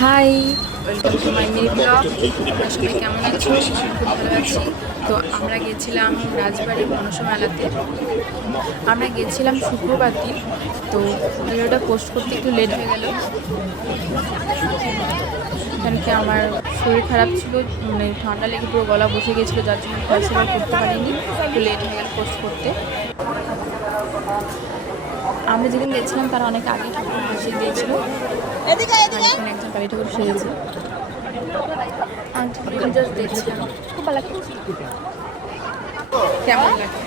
High, welcome to my mini blog. তোমরা সবাই কেমন আছো? খুব ভালো আছি। তো আমরা গেছিলাম রাজবাড়ির মনসা মেলাতে। আমরা গেছিলাম শুক্রবার দিন। তো ভিডিওটা পোস্ট করতে একটু লেট হয়ে গেল, কারণ কি আমার শরীর খারাপ ছিল, মানে ঠান্ডা লেগে পুরো গলা বসে গেছিলো, যার জন্য ভয়েস ওভার করতে পারিনি, একটু লেট হয়ে গেল পোস্ট করতে। আমরা যেদিন গেছিলাম তারা অনেক আগে ঠাকুর বসিয়ে দিয়েছিল, আর এখানে একজন কালী ঠাকুর সেজেছে। জাস্ট দেখছিলাম খুব ভালো লাগছে, কেমন লাগে।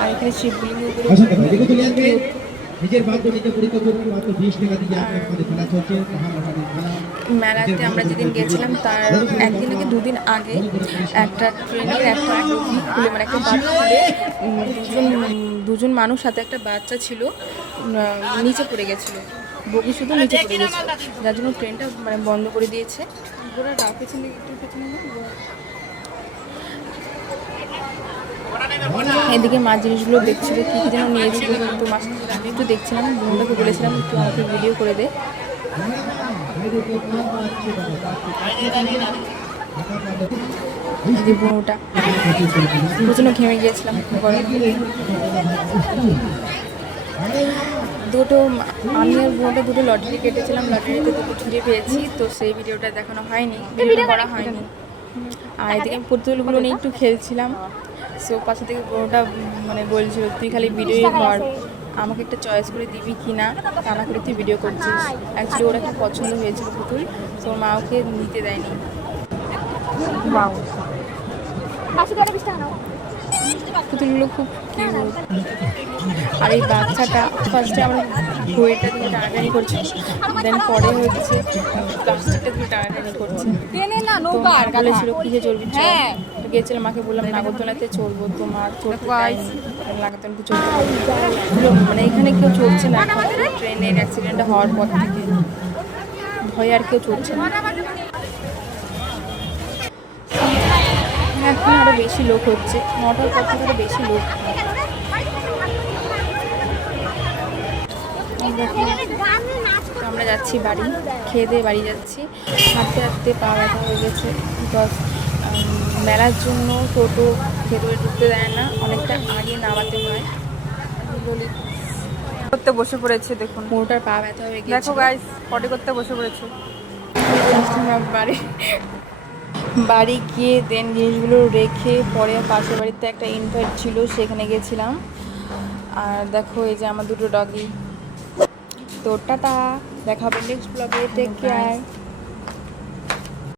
আর এখানে শিবলিঙ্গ মেলাতে আমরা যেদিন গেছিলাম তার একদিন থেকে দুদিন আগে একটা ট্রেনের একটা বগি খুলে, মানে একটা বাট খুলে দুজন মানুষ সাথে একটা বাচ্চা ছিল, নিচে পড়ে গেছিলো। বগি শুধু নিচে পড়ে গেছিলো, যার জন্য ট্রেনটা মানে বন্ধ করে দিয়েছে। গোড়া ডাক পেছনে একটু পেছনে, এদিকে মা জিনিসগুলো দেখছিল, কী কী যেন নিয়েছিল। তো মার সাথে আমি একটু দেখছিলাম, বোনটাকে বলেছিলাম একটু আমাকে ভিডিও করে দে। যে বোনটা প্রচণ্ড ঘেমে গিয়েছিলাম দুটো, আমি আর বোনটা দুটো লটারি কেটেছিলাম, লটারিতে দুটো ছুরি পেয়েছি। তো সেই ভিডিওটা দেখানো হয়নি, ভিডিও করা হয়নি। আর এদিকে পুতুলগুলো নিয়ে একটু খেলছিলাম। সো পাশে থেকে বোনটা মানে বলছিল তুই খালি ভিডিওই কর, আমাকে একটা চয়েস করে দিবি কি না, তা না করে তুই ভিডিও করছিস। অ্যাকচুয়ালি ওরা একটা পছন্দ হয়েছিল পুতুল, তো মা ওকে নিতে দেয়নি। পুতুলগুলো খুব কিউট। আর এই বাচ্চাটা ফার্স্টে আমরা ঘড়িটা দিয়ে টানাটানি করছি, দেন পরে হচ্ছে প্লাস্টিকটা দিয়ে টানাটানি করছে। তো মা বলেছিল কিসে চলবি, তো গিয়েছিলাম, মাকে বললাম নাগরদোলাতে চড়বো, তো মা চড়তে দেয়নি, নাগরদোলাতে চড়তে মানে এখানে কেউ চড়ছে না ট্রেনের অ্যাক্সিডেন্টটা হওয়ার পর থেকে, ভয়ে আর কেউ চড়ছে না। এখন আরও বেশি লোক হচ্ছে, 9টার পর থেকে আরও বেশি লোক। আমরা যাচ্ছি বাড়ি, খেয়ে দিয়ে বাড়ি যাচ্ছি। হাঁটতে হাঁটতে পা ব্যথা হয়ে গেছে, বিকজ মেলার জন্য টোটো ভেতরে ঢুকতে দেয় না, অনেকটা আগে নামাতে হয়। বলি করতে বসে পড়েছে, দেখুন মোটার পা ব্যথা হয়ে গেছে। দেখো গাইস, পটি করতে বসে পড়েছে। বাড়ি গিয়ে দেন জিনিসগুলো রেখে পরে পাশের বাড়িতে একটা ইনভাইট ছিল, সেখানে গেছিলাম। আর দেখো এই যে আমার দুটো ডগি। তো টাটা, দেখা হবে নেক্সট ব্লগে, টেক কেয়ার।